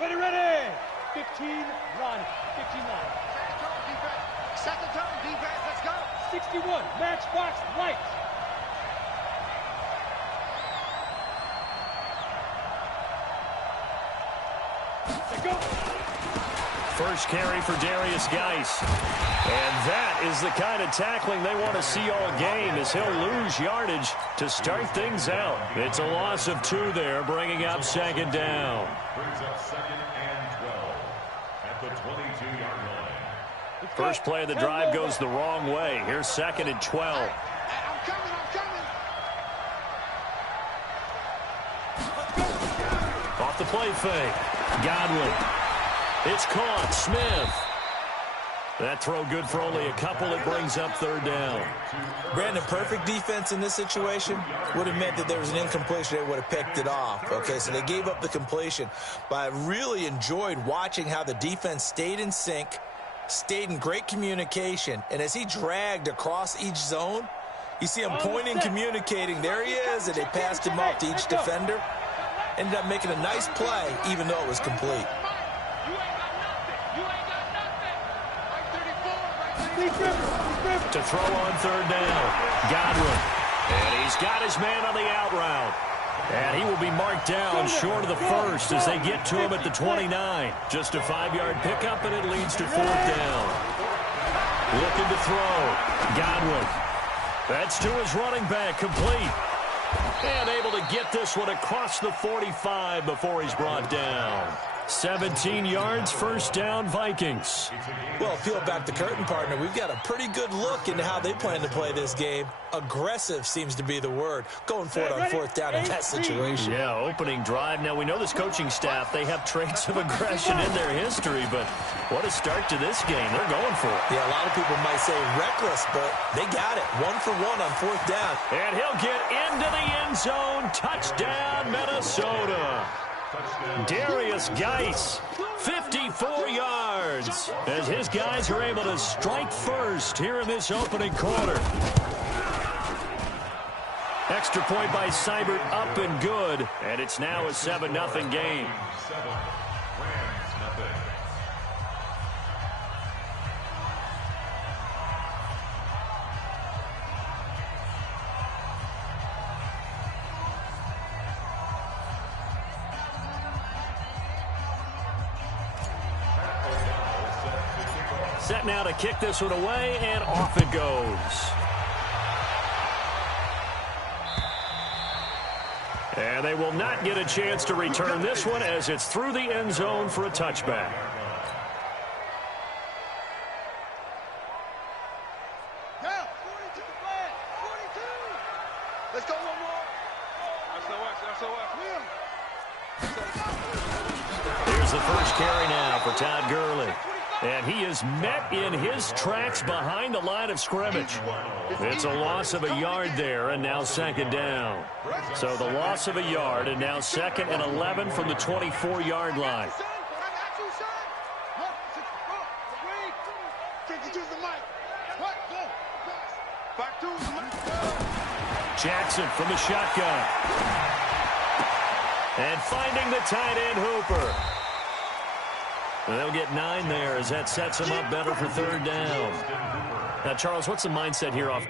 Ready, ready. 15, run. 15 line. Second turn, defense, let's go. 61, matchbox, light. Let's go. First carry for Darius Geis. And that is the kind of tackling they want to see all game, as he'll lose yardage to start things out. It's a loss of 2 there, bringing up second down. Brings up second and 12 at the 22-yard line. First play of the drive goes the wrong way. Here's second and 12. I'm coming. Off the play fake. Godwin. It's caught. Smith. That throw good for only a couple. It brings up third down. Brandon, perfect defense in this situation would have meant that there was an incompletion. They would have picked it off. Okay, so they gave up the completion. But I really enjoyed watching how the defense stayed in sync, stayed in great communication, and as he dragged across each zone, you see him pointing, communicating. There he is, and they passed him off to each defender. Ended up making a nice play, even though it was complete. To throw on third down. Godwin. And he's got his man on the out route. And he will be marked down short of the first as they get to him at the 29. Just a 5-yard pickup, and it leads to fourth down. Looking to throw. Godwin. That's to his running back, complete. And able to get this one across the 45 before he's brought down. 17 yards, first down, Vikings. Well, peel back the curtain, partner. We've got a pretty good look into how they plan to play this game. Aggressive seems to be the word. Going for it on fourth down in that situation. Yeah, opening drive. Now, we know this coaching staff, they have traits of aggression in their history, but what a start to this game. They're going for it. Yeah, a lot of people might say reckless, but they got it. 1 for 1 on fourth down. And he'll get into the end zone. Touchdown, Minnesota. Darius Geis, 54 yards, as his guys are able to strike first here in this opening quarter. Extra point by Seibert, up and good, and it's now a 7-0 game. Set now to kick this one away, and off it goes. And they will not get a chance to return this one as it's through the end zone for a touchback. Let's go one more. Here's the first carry now for Todd Gurley. And he is met in his tracks behind the line of scrimmage. It's a loss of a yard there, and now second down. So the loss of a yard, and now second and 11 from the 24-yard line. Jackson from the shotgun. And finding the tight end, Hooper. And they'll get 9 there as that sets them up better for third down. Now, Charles, what's the mindset here off?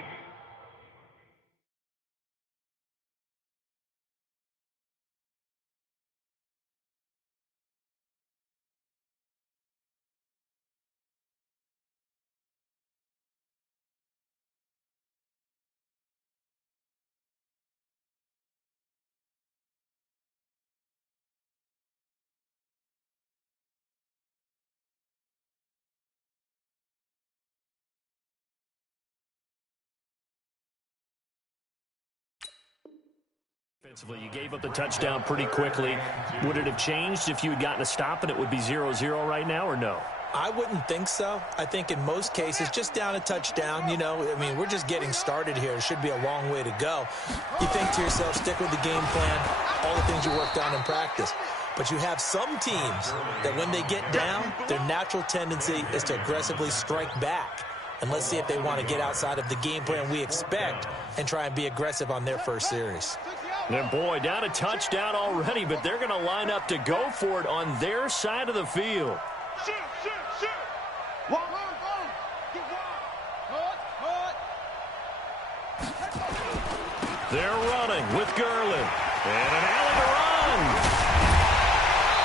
Defensively, you gave up the touchdown pretty quickly. Would it have changed if you had gotten a stop and it would be 0-0 right now, or no? I wouldn't think so. I think in most cases, just down a touchdown, you know, I mean, we're just getting started here. It should be a long way to go. You think to yourself, stick with the game plan, all the things you worked on in practice. But you have some teams that when they get down, their natural tendency is to aggressively strike back. And let's see if they want to get outside of the game plan we expect and try and be aggressive on their first series. And boy, down a touchdown already, but they're going to line up to go for it on their side of the field. Shoot, shoot, shoot. One. Get one. They're running with Gurley. And an alley to run.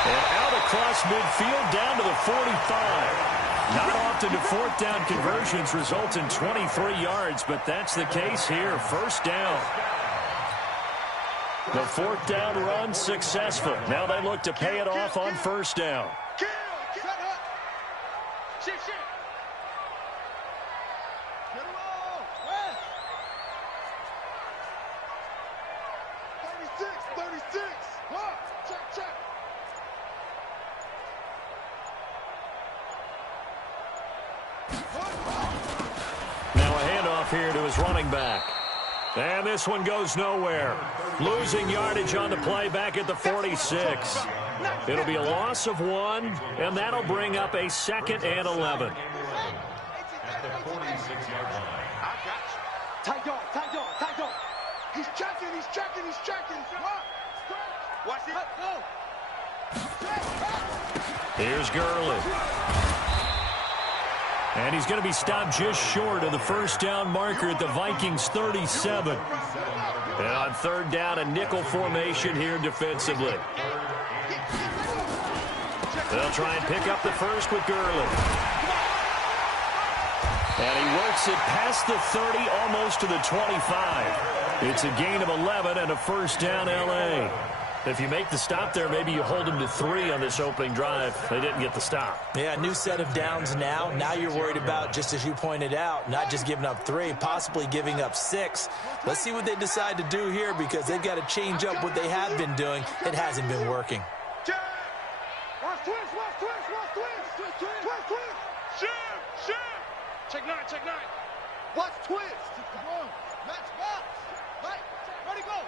And out across midfield down to the 45. Not often do fourth down conversions result in 23 yards, but that's the case here. First down. The fourth down run successful. Now they look to pay it off on first down. Shut up. Shit. Get him off. 36. Check. Now a handoff here to his running back. And this one goes nowhere. Losing yardage on the play back at the 46. It'll be a loss of 1, and that'll bring up a 2nd and 11. At the 46-yard line. I got you. Tight dog. He's checking. Watch it. Go. Here's Gurley. And he's going to be stopped just short of the first down marker at the Vikings 37. And on third down, a nickel formation here defensively. They'll try and pick up the first with Gurley. And he works it past the 30, almost to the 25. It's a gain of 11 and a first down L.A. If you make the stop there, maybe you hold them to 3 on this opening drive. They didn't get the stop. Yeah, new set of downs now. Now you're worried about, just as you pointed out, not just giving up 3, possibly giving up 6. Let's see what they decide to do here, because they've got to change up what they have been doing. It hasn't been working. Watch twist. Shoot. Check 9. Watch twist. Match box. Right. Ready, go.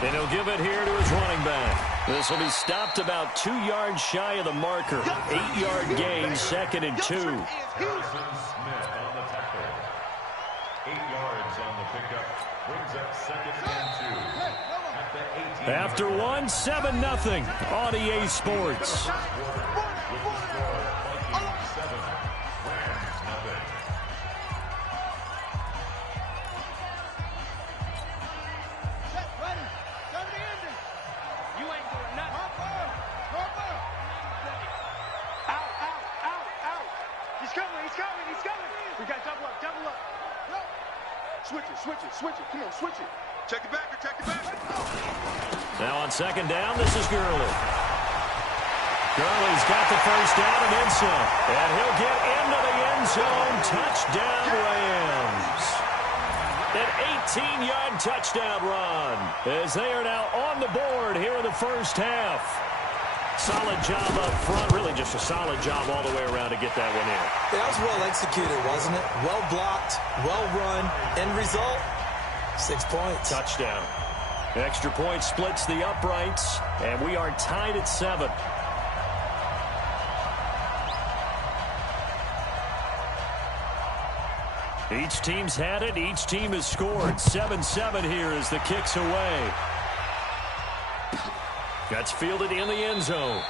And he'll give it here to his running back. This will be stopped about 2 yards shy of the marker. 8-yard gain, 2nd and 2. Harrison Smith on the tackle. 8 yards on the pickup. Brings up 2nd and 2. At the 18. After 1, 7-0 on EA Sports. Switch it. Come on, switch it. Check it back. Now on second down, this is Gurley. Gurley's got the first down and then some. And he'll get into the end zone. Touchdown, Rams. An 18-yard touchdown run as they are now on the board here in the first half. Solid job up front. Really just a solid job all the way around to get that one in. That was well executed, wasn't it? Well blocked, well run. End result, 6 points. Touchdown. Extra point splits the uprights, and we are tied at 7. Each team's had it. Each team has scored. 7-7 here as the kick's away. That's fielded in the end zone.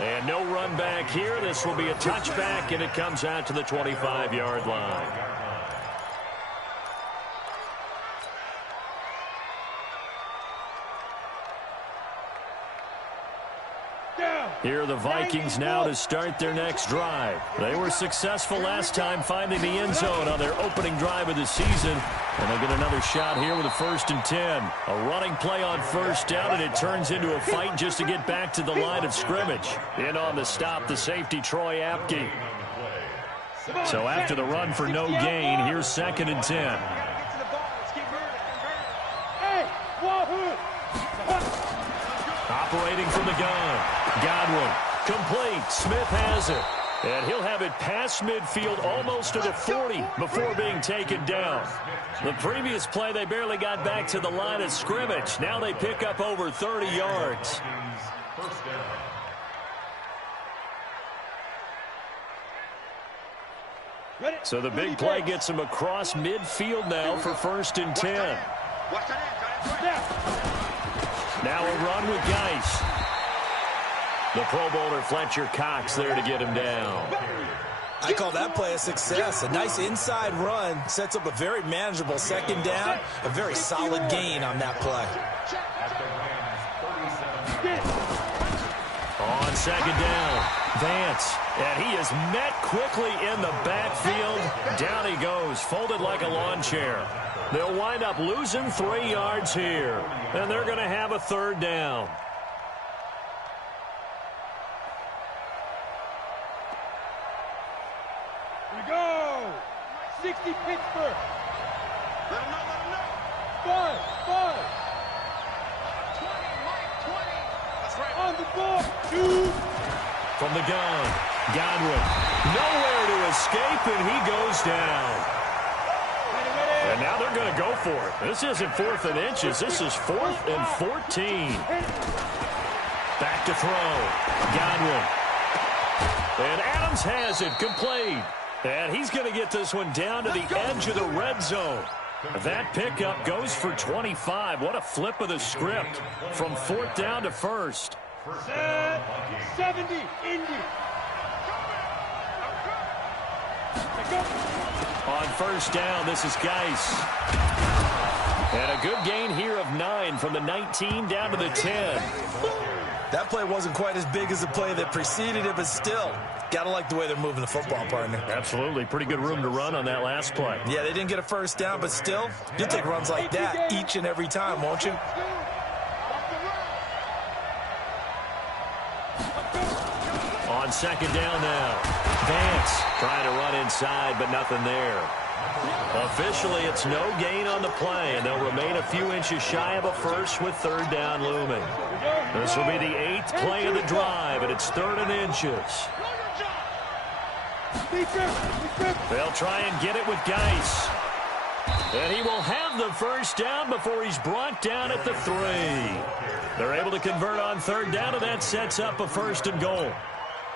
And no run back here. This will be a touchback, and it comes out to the 25-yard line. Here are the Vikings now to start their next drive. They were successful last time finding the end zone on their opening drive of the season. And they'll get another shot here with a 1st and 10. A running play on first down, and it turns into a fight just to get back to the line of scrimmage. In on the stop, the safety, Troy Apke. So after the run for no gain, here's 2nd and 10. Operating from the gun. Godwin, complete. Smith has it. And he'll have it past midfield almost to the 40 before being taken down. The previous play, they barely got back to the line of scrimmage. Now they pick up over 30 yards. So the big play gets him across midfield now for 1st and 10. Now a run with Geis. The Pro Bowler Fletcher Cox there to get him down. I call that play a success. A nice inside run sets up a very manageable second down. A very solid gain on that play. On second down, Vance. And he is met quickly in the backfield. Down he goes, folded like a lawn chair. They'll wind up losing 3 yards here. And they're going to have a third down. Here we go. 60 Pittsburgh. Let him know. 5. 20. That's right. On the ball. 2. From the gun, Godwin. Nowhere to escape, and he goes down. And now they're going to go for it. This isn't 4th and inches. This is 4th and 14. Back to throw. Godwin. And Adams has it complete. And he's going to get this one down to the edge of the red zone. That pickup goes for 25. What a flip of the script from 4th down to 1st. 70, Indy. On 1st down, this is Geis. And a good gain here of 9 from the 19 down to the 10. That play wasn't quite as big as the play that preceded it, but still, gotta like the way they're moving the football, partner. Absolutely. Pretty good room to run on that last play. Yeah, they didn't get a 1st down, but still, you'll take runs like that each and every time, won't you? On 2nd down now. Vance trying to run inside, but nothing there. Officially, it's no gain on the play, and they'll remain a few inches shy of a first with 3rd down looming. This will be the 8th play of the drive, and it's 3rd and inches. They'll try and get it with Geis. And he will have the 1st down before he's brought down at the 3. They're able to convert on 3rd down, and that sets up a 1st and goal.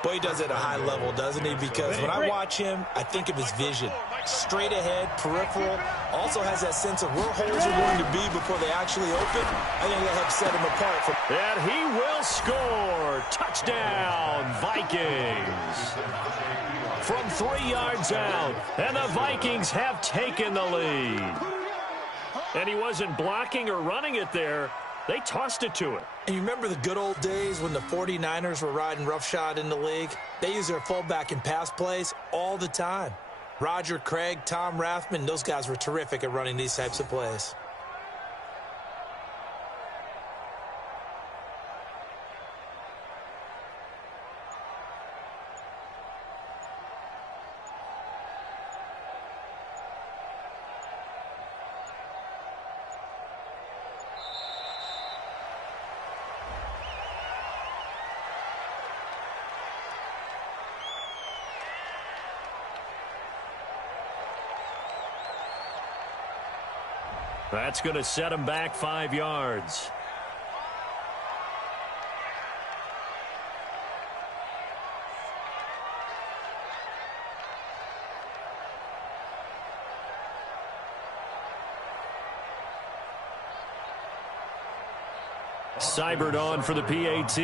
Boy, he does it at a high level, doesn't he? Because when I watch him, I think of his vision. Straight ahead, peripheral. Also has that sense of where holes are going to be before they actually open. I think that helps set him apart. And he will score. Touchdown, Vikings. From 3 yards out. And the Vikings have taken the lead. And he wasn't blocking or running it there. They tossed it to it. And you remember the good old days when the 49ers were riding roughshod in the league? They used their fullback in pass plays all the time. Roger Craig, Tom Rathman, those guys were terrific at running these types of plays. That's going to set him back 5 yards. Seibert on for the PAT.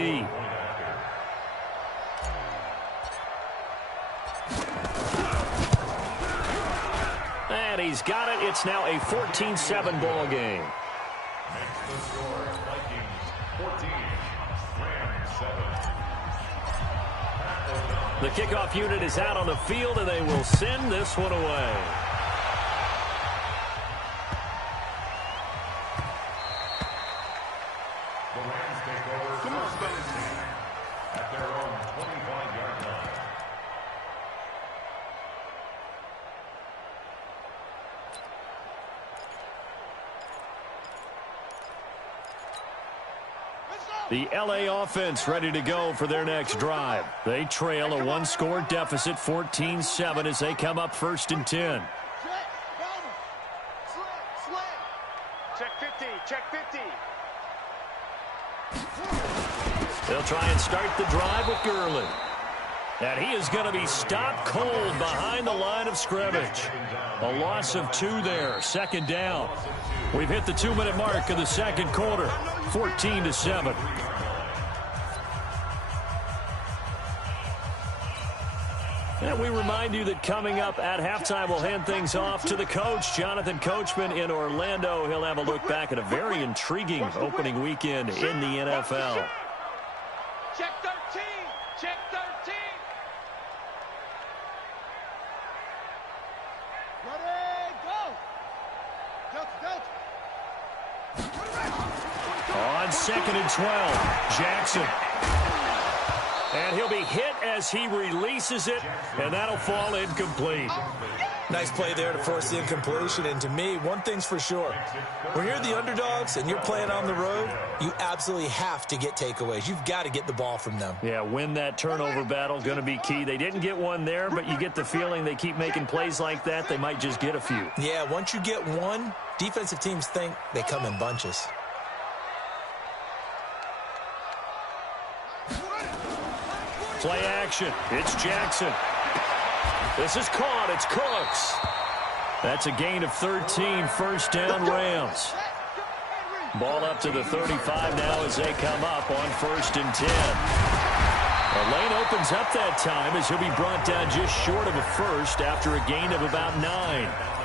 And he's got it. It's now a 14-7 ball game. Next to score, Vikings 14, Rams 7. The kickoff unit is out on the field, and they will send this one away. The Rams take over first and 10 at their own 25-yard line. The LA offense ready to go for their next drive. They trail a one-score deficit, 14-7, as they come up 1st and 10. Check 50, check 50. They'll try and start the drive with Gurley. And he is going to be stopped cold behind the line of scrimmage. A loss of 2 there, 2nd down. We've hit the 2-minute mark of the second quarter, 14-7. And we remind you that coming up at halftime, we'll hand things off to the coach, Jonathan Coachman in Orlando. He'll have a look back at a very intriguing opening weekend in the NFL. Check 13. Check 13. Ready, go. On 2nd and 12, Jackson. And he'll be hit as he releases it, and that'll fall incomplete. Nice play there to force the incompletion. And to me, one thing's for sure. When you're the underdogs and you're playing on the road, you absolutely have to get takeaways. You've got to get the ball from them. Yeah, win that turnover battle, going to be key. They didn't get one there, but you get the feeling they keep making plays like that, they might just get a few. Yeah, once you get one, defensive teams think they come in bunches. Play action. It's Jackson. This is caught. It's Cooks. That's a gain of 13. First down, Rams. Ball up to the 35 now as they come up on 1st and 10. The lane opens up that time as he'll be brought down just short of a first after a gain of about 9.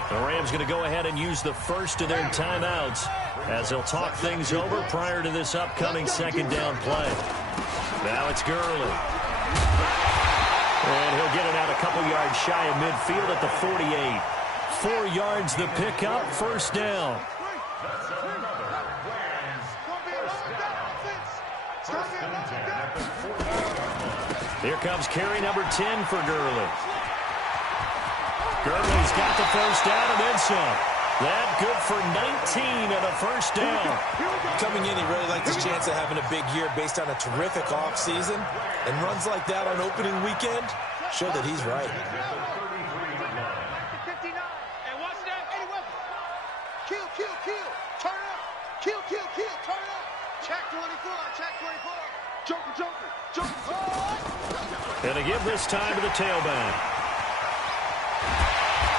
The Rams going to go ahead and use the first of their timeouts as they'll talk things over prior to this upcoming second down play. Now it's Gurley. And he'll get it out a couple yards shy of midfield at the 48. 4 yards the pickup, first down. Here comes carry number 10 for Gurley. Gurley's got the first down and then some. That good for 19 and a first down. Coming in, he really liked his chance of having a big year based on a terrific offseason. And runs like that on opening weekend show that he's right. And watch that. Kill. Turn up. Kill. Turn up. Check 24. Joker. Gonna give this time to the tailback.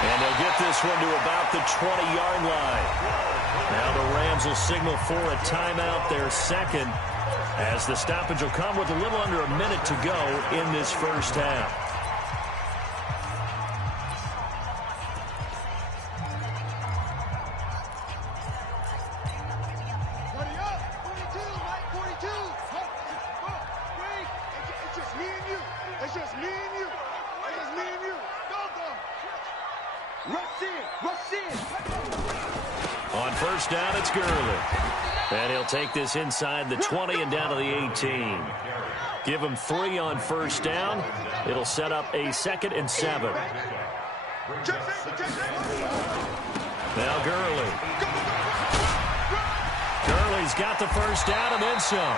And they'll get this one to about the 20-yard line. Now the Rams will signal for a timeout, their second, as the stoppage will come with a little under a minute to go in this first half. On first down, it's Gurley. And he'll take this inside the 20 and down to the 18. Give him 3 on first down. It'll set up a 2nd and 7. Now Gurley. Gurley's got the first down and then some.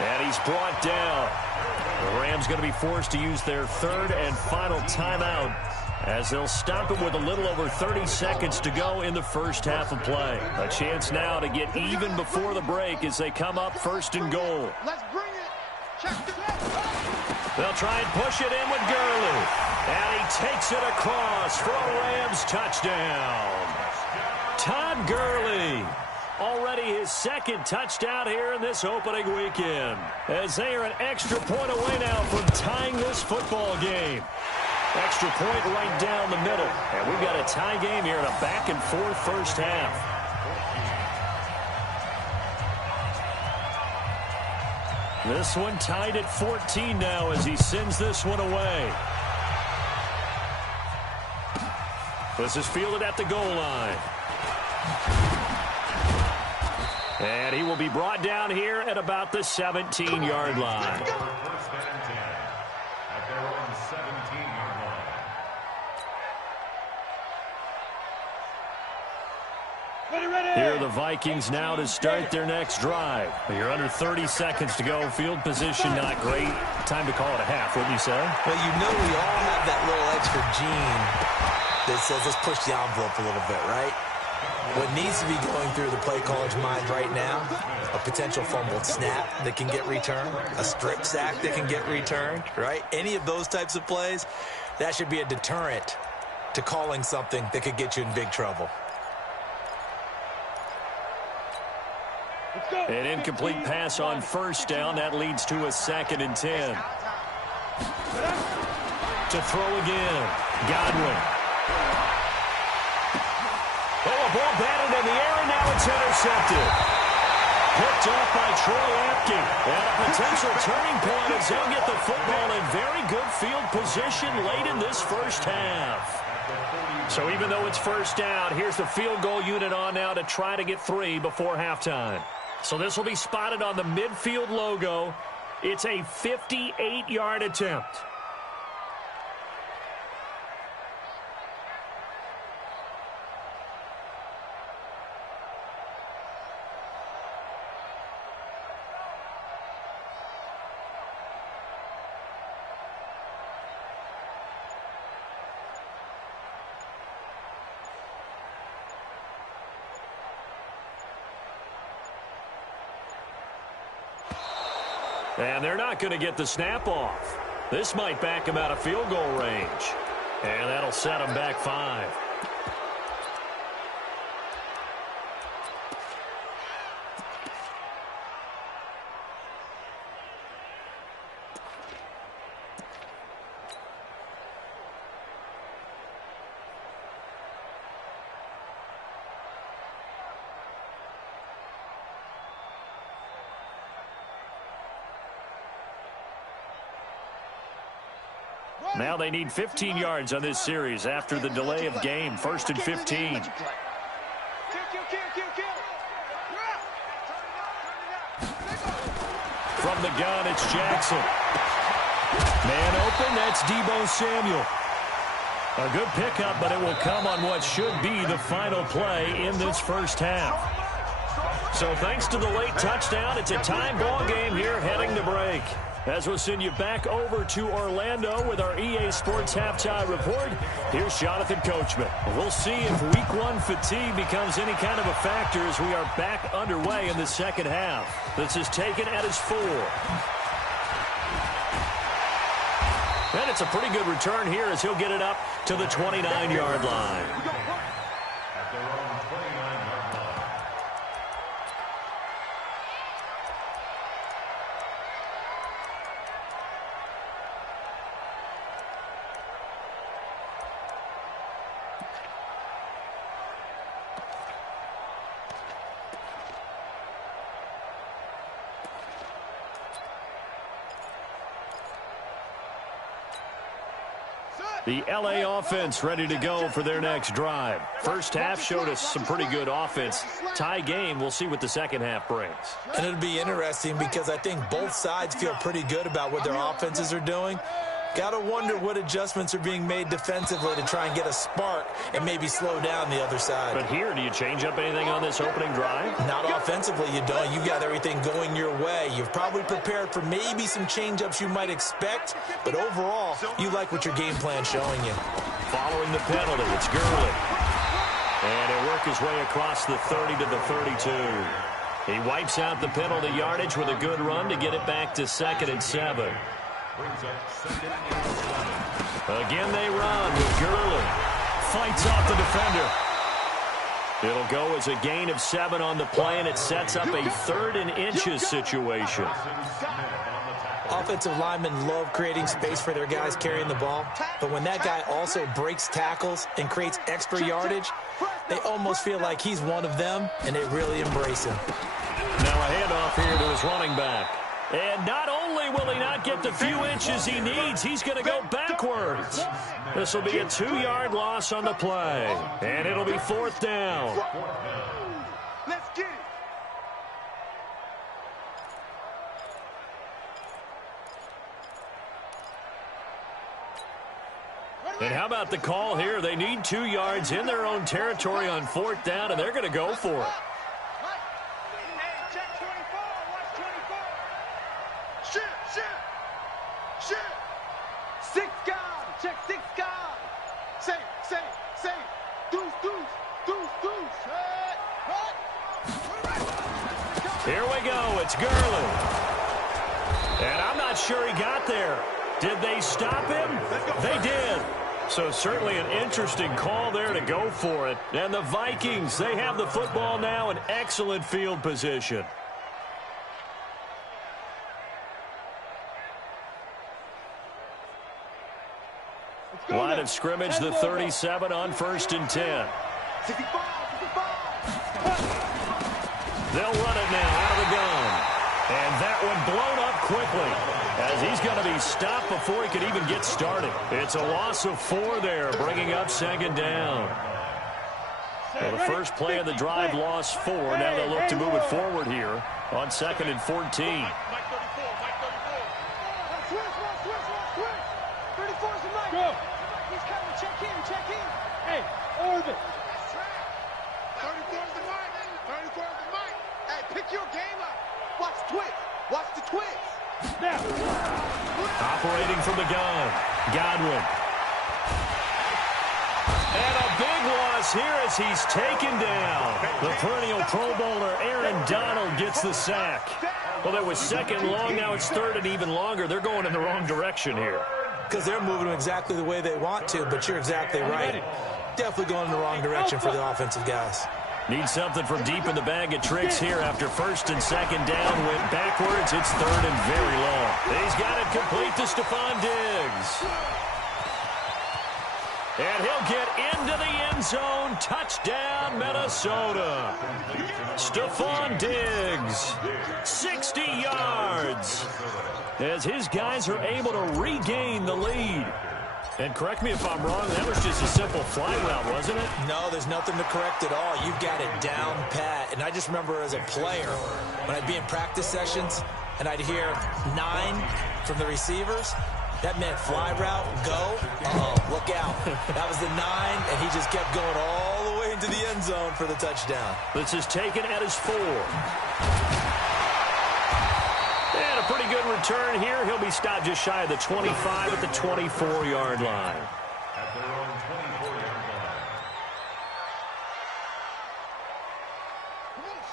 And he's brought down. The Rams going to be forced to use their 3rd and final timeout as they'll stop him with a little over 30 seconds to go in the first half of play. A chance now to get even before the break as they come up 1st and goal. Let's bring it. They'll try and push it in with Gurley. And he takes it across for a Rams touchdown. Todd Gurley. Already his 2nd touchdown here in this opening weekend. As they are an extra point away now from tying this football game. Extra point right down the middle. And we've got a tie game here in a back-and-forth first half. This one tied at 14 now as he sends this one away. This is fielded at the goal line. And he will be brought down here at about the 17-yard line. Here are the Vikings now to start their next drive. You're under 30 seconds to go. Field position not great. Time to call it a half, wouldn't you say? Well, you know we all have that little extra gene that says let's push the envelope a little bit, right? What needs to be going through the play caller's mind right now, a potential fumbled snap that can get returned, a strip sack that can get returned, right? Any of those types of plays, that should be a deterrent to calling something that could get you in big trouble. An incomplete pass on first down. That leads to a 2nd and 10. To throw again. Godwin. Oh, a ball batted in the air, and now it's intercepted. Picked off by Troy Apke. And a potential turning point as they'll get the football in very good field position late in this first half. So even though it's first down, here's the field goal unit on now to try to get 3 before halftime. So this will be spotted on the midfield logo. It's a 58-yard attempt. And they're not going to get the snap off. This might back him out of field goal range. And that'll set him back 5. Now they need 15 yards on this series after the delay of game. 1st and 15. From the gun, it's Jackson. Man open, that's Deebo Samuel. A good pickup, but it will come on what should be the final play in this first half. So thanks to the late touchdown, it's a tie ball game here heading to break. As we'll send you back over to Orlando with our EA Sports Halftime Report, here's Jonathan Coachman. We'll see if Week 1 fatigue becomes any kind of a factor as we are back underway in the second half. This is taken at his 4. And it's a pretty good return here as he'll get it up to the 29-yard line. At their own 29-yard line. The L.A. offense ready to go for their next drive. First half showed us some pretty good offense. Tie game, we'll see what the second half brings. And it'll be interesting because I think both sides feel pretty good about what their offenses are doing. Got to wonder what adjustments are being made defensively to try and get a spark and maybe slow down the other side. But here, do you change up anything on this opening drive? Not offensively, you don't. You got everything going your way. You've probably prepared for maybe some change-ups you might expect, but overall, you like what your game plan's showing you. Following the penalty, it's Gurley. And he'll work his way across the 30 to the 32. He wipes out the penalty yardage with a good run to get it back to 2nd and 7. Again they run with Gurley. Fights off the defender. It'll go as a gain of 7 on the play, and it sets up a 3rd and inches situation. Offensive linemen love creating space for their guys carrying the ball, but when that guy also breaks tackles and creates extra yardage, they almost feel like he's one of them, and they really embrace him. Now a handoff here to his running back. And not only will he not get the few inches he needs, he's going to go backwards. This will be a 2-yard loss on the play. And it'll be 4th down. Let's get it. And how about the call here? They need 2 yards in their own territory on 4th down, and they're going to go for it. Here we go. It's Gurley. And I'm not sure he got there. Did they stop him? They did. So certainly an interesting call there to go for it. And the Vikings, they have the football now in excellent field position. line of scrimmage, the 37 on 1st and 10. 65, 65. They'll run it now out of the gun. And that one blown up quickly as he's going to be stopped before he could even get started. It's a loss of 4 there, bringing up 2nd down. Well, the first play of the drive lost 4. Now they'll look to move it forward here on 2nd and 14. Go. Hey, orbit. 34's the mic. 34's the mic. Hey, pick your game up. Watch twist. Watch the twist. Now. Operating from the gun, Godwin. And a big loss here as he's taken down. The perennial Pro Bowler Aaron Donald gets the sack. Well, that was 2nd long. Now it's 3rd and even longer. They're going in the wrong direction here. Because they're moving exactly the way they want to, but you're exactly right. Definitely going in the wrong direction for the offensive guys. Need something from deep in the bag of tricks here after 1st and 2nd down. Went backwards. It's 3rd and very long. He's got it complete to Stephon Diggs. And he'll get into the end zone. Touchdown, Minnesota. Stephon Diggs, 60 yards. As his guys are able to regain the lead. And correct me if I'm wrong, that was just a simple fly route, wasn't it? No, there's nothing to correct at all. You've got it down pat. And I just remember as a player, when I'd be in practice sessions, and I'd hear 9 from the receivers, that meant fly route, go, look out. That was the 9, and he just kept going all the way into the end zone for the touchdown. This is taken at his 4. And a pretty good return here. He'll be stopped just shy of the 25 at the 24-yard line. At their own 24-yard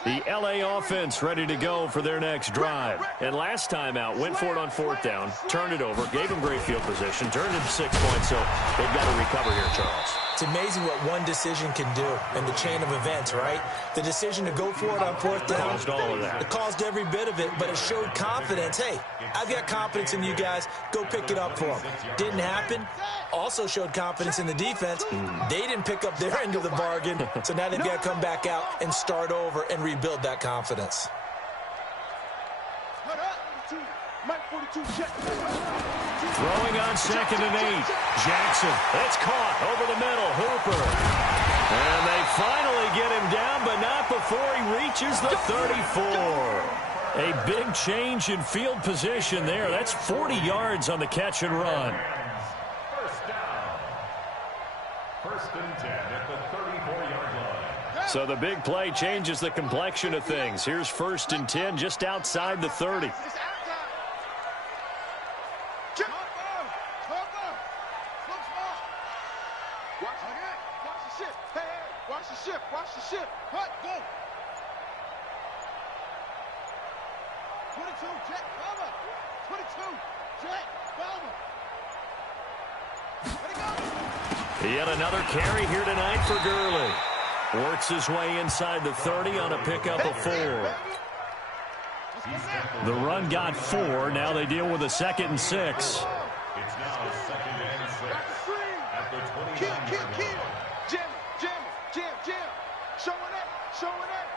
line. The LA offense ready to go for their next drive. And last time out, went for it on 4th down, turned it over, gave them great field position, turned it to 6 points, so they've got to recover here, Charles. It's amazing what one decision can do in the chain of events, right? The decision to go for it on 4th down. Caused all of that. It caused every bit of it, but it showed confidence. Hey, I've got confidence in you guys. Go pick it up for them. Didn't happen. Also showed confidence in the defense. They didn't pick up their end of the bargain, so now they've got to come back out and start over and rebuild that confidence. Throwing on 2nd and 8. Jackson, it's caught over the middle. Hooper. And they finally get him down, but not before he reaches the 34. A big change in field position there. That's 40 yards on the catch and run. First down. 1st and 10 at the 34-yard line. So the big play changes the complexion of things. Here's 1st and 10 just outside the 30. Watch the ship. Hut, go. 22, Jack Palmer. 22, Jack Palmer. Let it go. Yet another carry here tonight for Gurley. Works his way inside the 30 on a pickup of 4. The run got 4. Now they deal with a 2nd and 6. It's now 2nd and 6 at the 29-yard line. Jim. Showing it.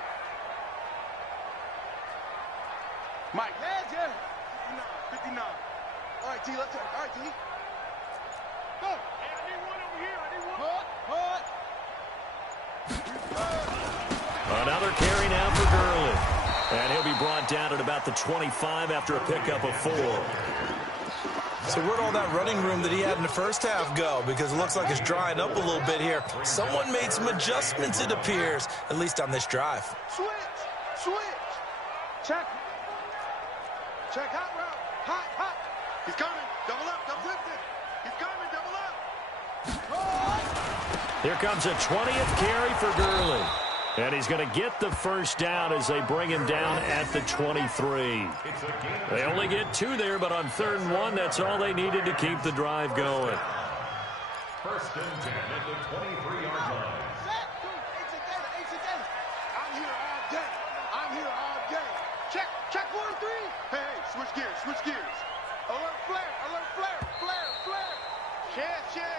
Mike. Yeah, Jim. 59. All right, T, let's go. All right, T. Go. Hey, I need one over here. I need one. Another carry now for Gurley. And he'll be brought down at about the 25 after a pickup of 4. So where'd all that running room that he had in the first half go? Because it looks like it's drying up a little bit here. Someone made some adjustments, it appears, at least on this drive. Switch. Check hot route. Hot. He's coming. Double up. He's coming. Double up. Here comes a 20th carry for Gurley. And he's going to get the first down as they bring him down at the 23. They only get 2 there, but on 3rd and 1, that's all they needed to keep the drive going. 1st and 10 at the 23-yard line. I'm here all day. Check 1, 3. Hey, switch gears. Alert flare.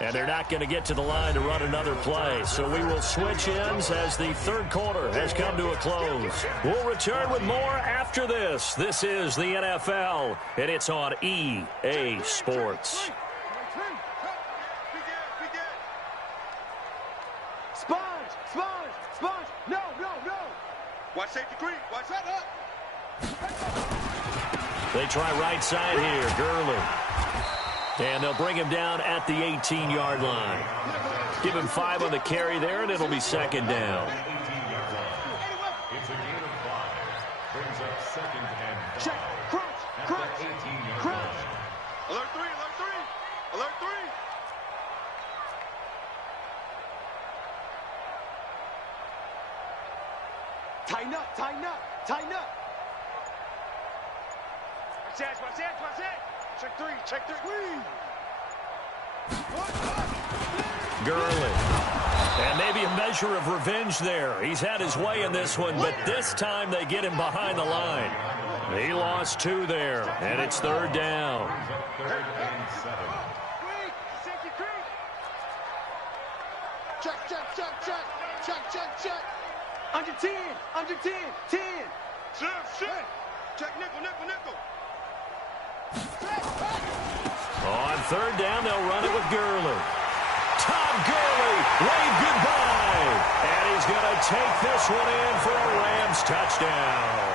And they're not going to get to the line to run another play. So we will switch ends as the third quarter has come to a close. We'll return with more after this. This is the NFL, and it's on EA Sports. Sponge! No! Watch safety creep. Watch that up. They try right side here. Gurley. And they'll bring him down at the 18-yard line. Give him 5 on the carry there, and it'll be second down. It's a gain of 5. Brings up second and 5. Check. Crunch. Crunch. Alert 3. Tighten up. Watch that. Check 3. Gurley. And maybe a measure of revenge there. He's had his way in this one, but this time they get him behind the line. He lost 2 there, and it's third down. Third and 7. Safety creep. Check. Under 10. 10. Check nickel. On third down, they'll run it with Gurley. Todd Gurley, wave goodbye. And he's going to take this one in for a Rams touchdown.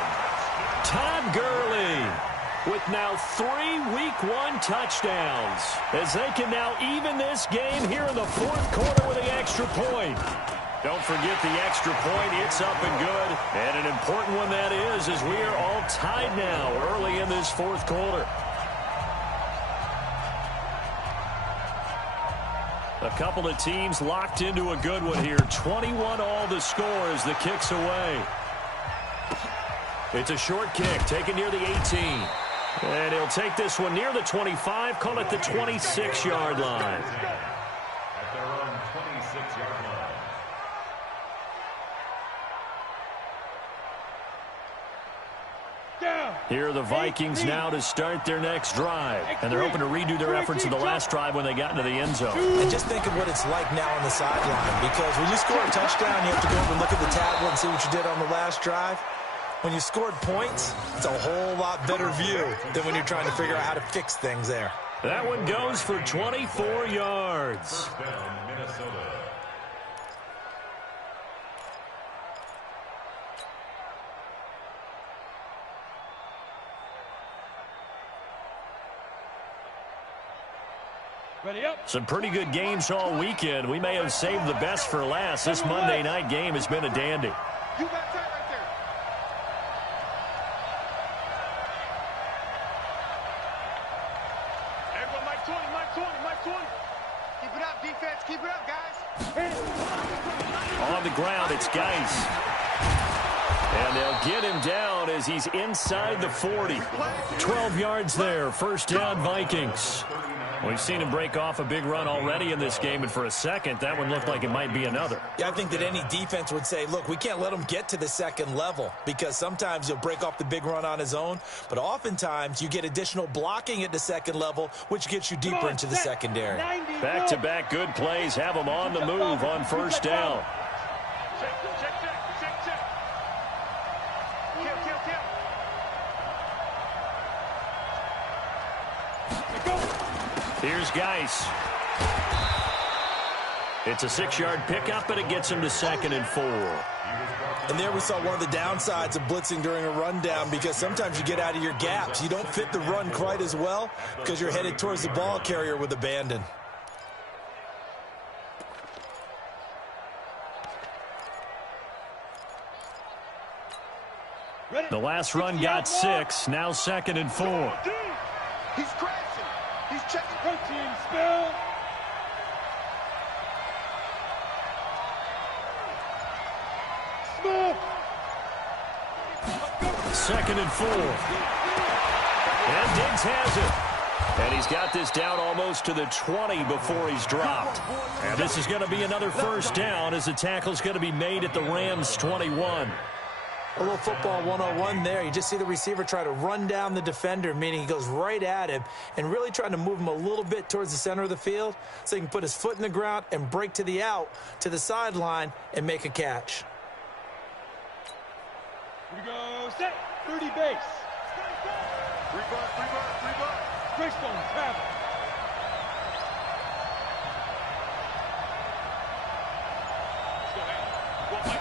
Todd Gurley with now 3 Week 1 touchdowns, as they can now even this game here in the fourth quarter with the extra point. Don't forget the extra point. It's up and good. And an important one that is, as we are all tied now early in this fourth quarter. A couple of teams locked into a good one here. 21 all the score as the kick's away. It's a short kick taken near the 18. And he'll take this one near the 25, call it the 26-yard line. At their own 26-yard line. Here are the Vikings now to start their next drive. And they're hoping to redo their efforts in the last drive when they got into the end zone. And just think of what it's like now on the sideline, because when you score a touchdown, you have to go over and look at the tablet and see what you did on the last drive. When you scored points, it's a whole lot better view than when you're trying to figure out how to fix things there. That one goes for 24 yards. First down, Minnesota. Ready up. Some pretty good games all weekend. We may have saved the best for last. This Monday night game has been a dandy. You got tight right there. Everyone, Mike 20. Keep it up, defense. Keep it up, guys. On the ground, it's Geis. And they'll get him down as he's inside the 40. 12 yards there. First down, Vikings. We've seen him break off a big run already in this game, and for a second, that one looked like it might be another. Yeah, I think that any defense would say, look, we can't let him get to the second level, because sometimes he'll break off the big run on his own, but oftentimes you get additional blocking at the second level, which gets you deeper into the secondary. Back-to-back good plays have him on the move on first down. Here's Geis. It's a 6-yard pickup, and it gets him to 2nd and 4. And there we saw one of the downsides of blitzing during a rundown, because sometimes you get out of your gaps. You don't fit the run quite as well because you're headed towards the ball carrier with abandon. The last run got 6, now 2nd and 4. He's crashing. He's checking. Protein spill. Smith. 2nd and 4. And Diggs has it. And he's got this down almost to the 20 before he's dropped. And this is going to be another first down as the tackle's going to be made at the Rams' 21. A little football 101 there. You just see the receiver try to run down the defender, meaning he goes right at him and really trying to move him a little bit towards the center of the field so he can put his foot in the ground and break to the out, to the sideline, and make a catch. Here we go, set, 30 base. Graceful travel.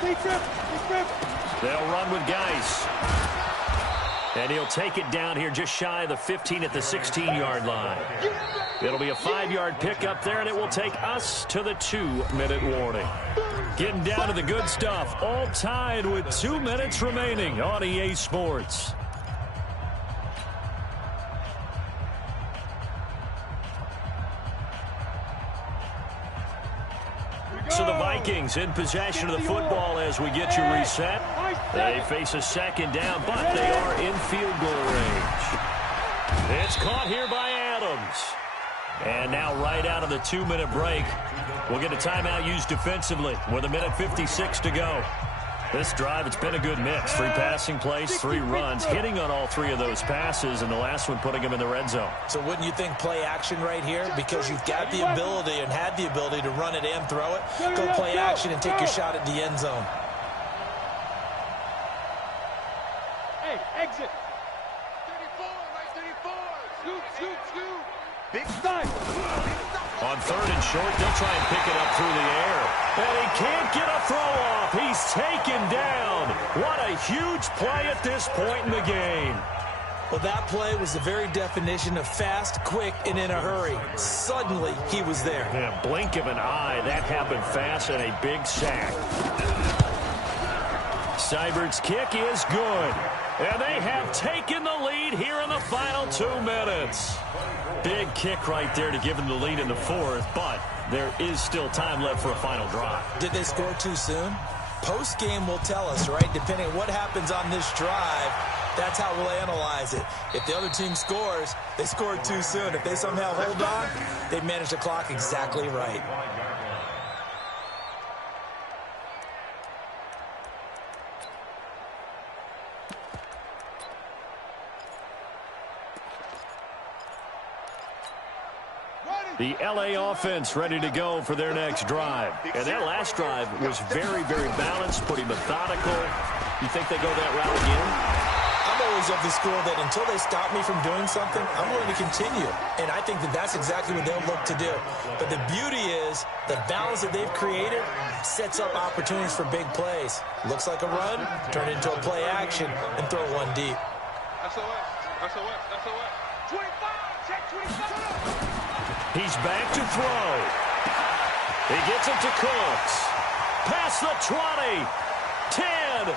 Deep trip. They'll run with Geis. And he'll take it down here just shy of the 15 at the 16-yard line. It'll be a 5-yard pickup there, and it will take us to the 2-minute warning. Getting down to the good stuff, all tied with 2 minutes remaining on EA Sports. So the Vikings in possession of the football as we get you reset. They face a second down, but they are in field goal range. It's caught here by Adams. And now right out of the 2-minute break, we'll get a timeout used defensively with 1:56 to go. This drive, it's been a good mix. 3 passing plays, 3 runs, hitting on all 3 of those passes, and the last one putting them in the red zone. So wouldn't you think play action right here? Because you've got the ability and had the ability to run it and throw it. Go play action and take your shot at the end zone. Hey, exit. 34, right 34. Scoot. Big snipe. On 3rd and short, they'll try and pick it up through the air. And he can't get a throw off. He's taken down. What a huge play at this point in the game. Well, that play was the very definition of fast, quick, and in a hurry. Suddenly, he was there. Yeah, blink of an eye. That happened fast and a big sack. Seibert's kick is good. And they have taken the lead here in the final 2 minutes. Big kick right there to give them the lead in the 4th, but there is still time left for a final drive. Did they score too soon? Post-game will tell us, right? Depending on what happens on this drive, that's how we'll analyze it. If the other team scores, they scored too soon. If they somehow hold on, they manage the clock exactly right. The L.A. offense ready to go for their next drive. And that last drive was very, very balanced, pretty methodical. You think they go that route again? I'm always of the school that until they stop me from doing something, I'm going to continue. And I think that that's exactly what they'll look to do. But the beauty is the balance that they've created sets up opportunities for big plays. Looks like a run, turn it into a play action, and throw one deep. SOS. 25, check 25. He's back to throw. He gets it to Cooks. Past the 20. 10, 5.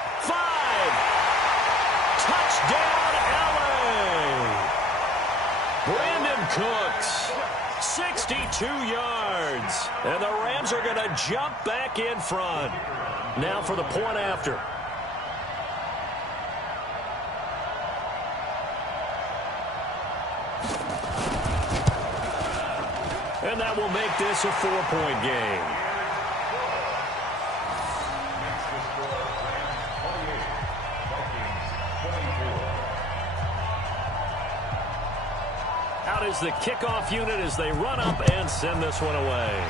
Touchdown, L.A. Brandon Cooks, 62 yards. And the Rams are going to jump back in front. Now for the point after. And that will make this a 4-point game. Next to score, Rams 28, Vikings 24. Out is the kickoff unit as they run up and send this one away.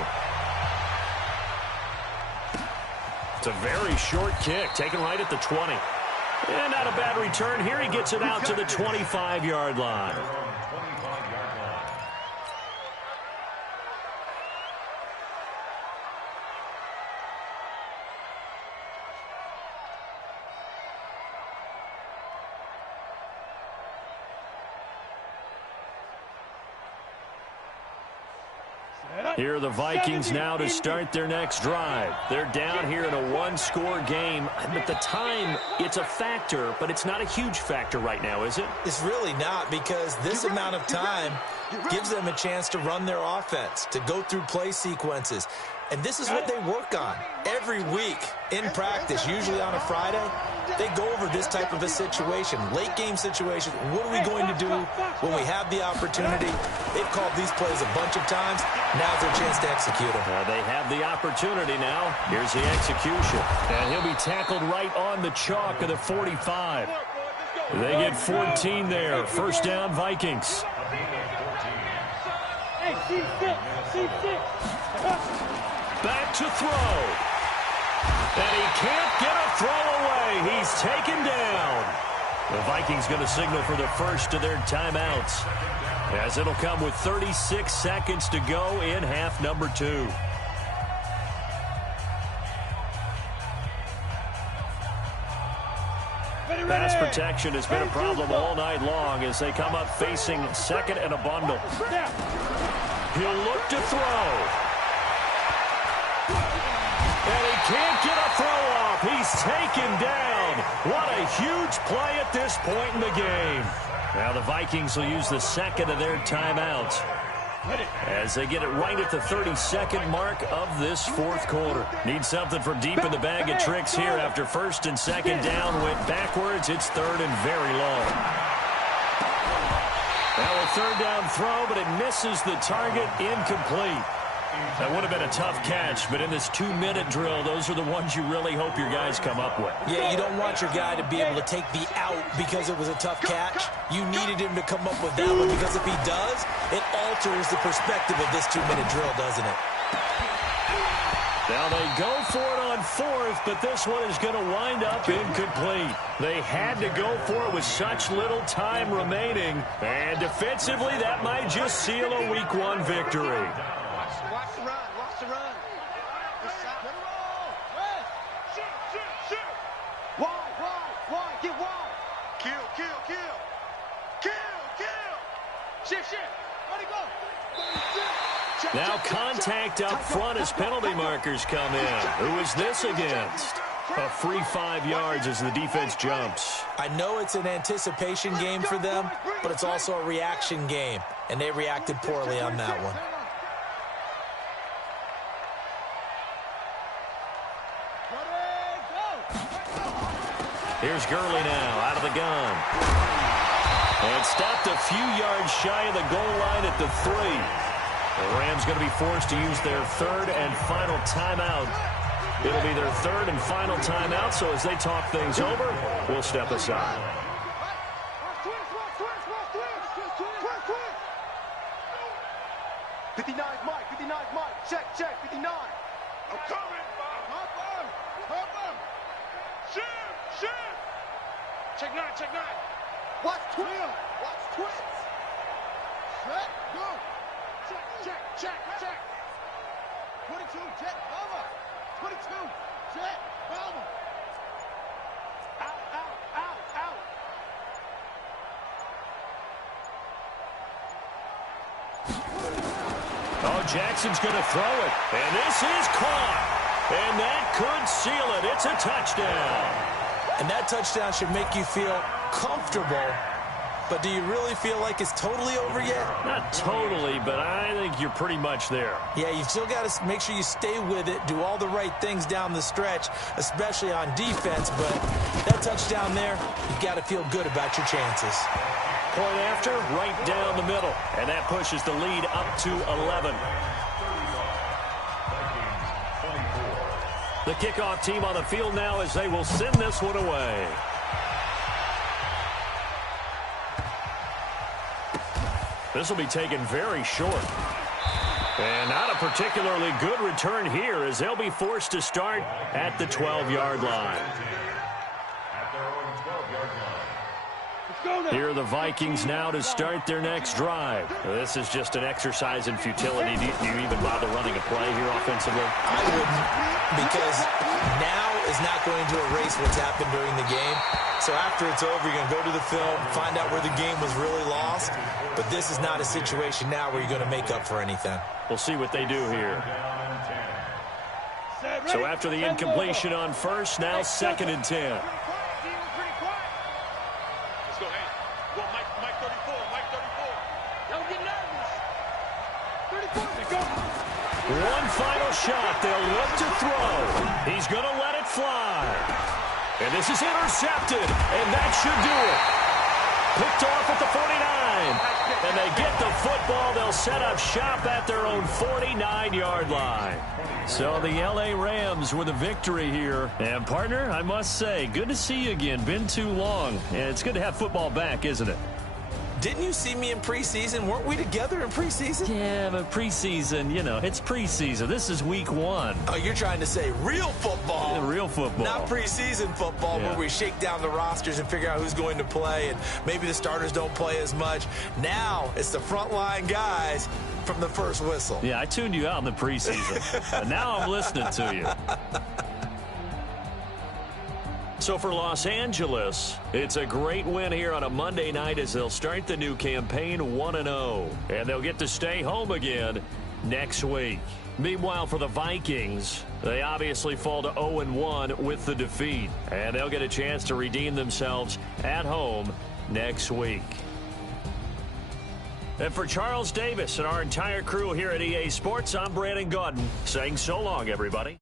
It's a very short kick, taken right at the 20. And not a bad return here. He gets it out to the 25-yard line. Here are the Vikings now to start their next drive. They're down here in a 1-score game. At the time, it's a factor, but it's not a huge factor right now, is it? It's really not, because this amount of time gives them a chance to run their offense, to go through play sequences. And this is what they work on every week in practice, usually on a Friday. They go over this type of a situation, late game situation. What are we going to do when we have the opportunity? They've called these plays a bunch of times. Now's their chance to execute them. They have the opportunity now. Here's the execution. And he'll be tackled right on the chalk of the 45. They get 14 there. First down, Vikings. Hey, C6. Back to throw. And he can't get a throw away. He's taken down. The Vikings going to signal for the first of their timeouts, as it'll come with 36 seconds to go in half number 2. Pass protection has been a problem all night long as they come up facing second and a bundle. He'll look to throw. And he can't get a throw off. He's taken down. What a huge play at this point in the game. Now the Vikings will use the second of their timeouts as they get it right at the 32nd mark of this fourth quarter. Need something from deep in the bag of tricks here after first and second down went backwards. It's third and very long. Now a third down throw, but it misses the target, incomplete. That would have been a tough catch, but in this 2-minute drill, those are the ones you really hope your guys come up with. Yeah, you don't want your guy to be able to take the out because it was a tough catch. You needed him to come up with that one because if he does, it alters the perspective of this 2-minute drill, doesn't it? Now they go for it on fourth, but this one is going to wind up incomplete. They had to go for it with such little time remaining, and defensively, that might just seal a Week 1 victory. Watch the run. Wide. Get wide. Kill. Shift. Ready, go. Now contact up front as penalty markers come in. Who is this against? A free 5 yards as the defense jumps. I know it's an anticipation game for them, but it's also a reaction game, and they reacted poorly on that one. Here's Gurley now out of the gun. And stopped a few yards shy of the goal line at the 3. The Rams going to be forced to use their third and final timeout. It'll be their third and final timeout, so as they talk things over, we'll step aside. Mike. Check, 59. I'm coming. Shift. Check 9. Watch twins. Set, go. Check. 22, jet, cover. 22, jet, cover. Out. Oh, Jackson's going to throw it. And this is caught. And that could seal it. It's a touchdown. And that touchdown should make you feel comfortable. But do you really feel like it's totally over yet? Not totally, but I think you're pretty much there. Yeah, you still got to make sure you stay with it, do all the right things down the stretch, especially on defense. But that touchdown there, you've got to feel good about your chances. Point after, right down the middle. And that pushes the lead up to 11. The kickoff team on the field now as they will send this one away. This will be taken very short. And not a particularly good return here as they'll be forced to start at the 12-yard line. Here are the Vikings now to start their next drive. This is just an exercise in futility. Do you even bother running a play here offensively? I wouldn't, because now is not going to erase what's happened during the game. So after it's over, you're going to go to the film, find out where the game was really lost. But this is not a situation now where you're going to make up for anything. We'll see what they do here. So after the incompletion on first, now 2nd and 10. One final shot. They'll look to throw. He's going to let it fly. And this is intercepted, and that should do it. Picked off at the 49. And they get the football. They'll set up shop at their own 49-yard line. So the L.A. Rams with a victory here. And, partner, I must say, good to see you again. Been too long. And it's good to have football back, isn't it? Didn't you see me in preseason? Weren't we together in preseason? Yeah, but preseason, you know, it's preseason. This is week 1. Oh, you're trying to say real football. Yeah, real football. Not preseason football where we shake down the rosters and figure out who's going to play, and maybe the starters don't play as much. Now it's the frontline guys from the first whistle. Yeah, I tuned you out in the preseason. But now I'm listening to you. So for Los Angeles, it's a great win here on a Monday night as they'll start the new campaign 1-0. And they'll get to stay home again next week. Meanwhile, for the Vikings, they obviously fall to 0-1 with the defeat. And they'll get a chance to redeem themselves at home next week. And for Charles Davis and our entire crew here at EA Sports, I'm Brandon Gaudin saying so long, everybody.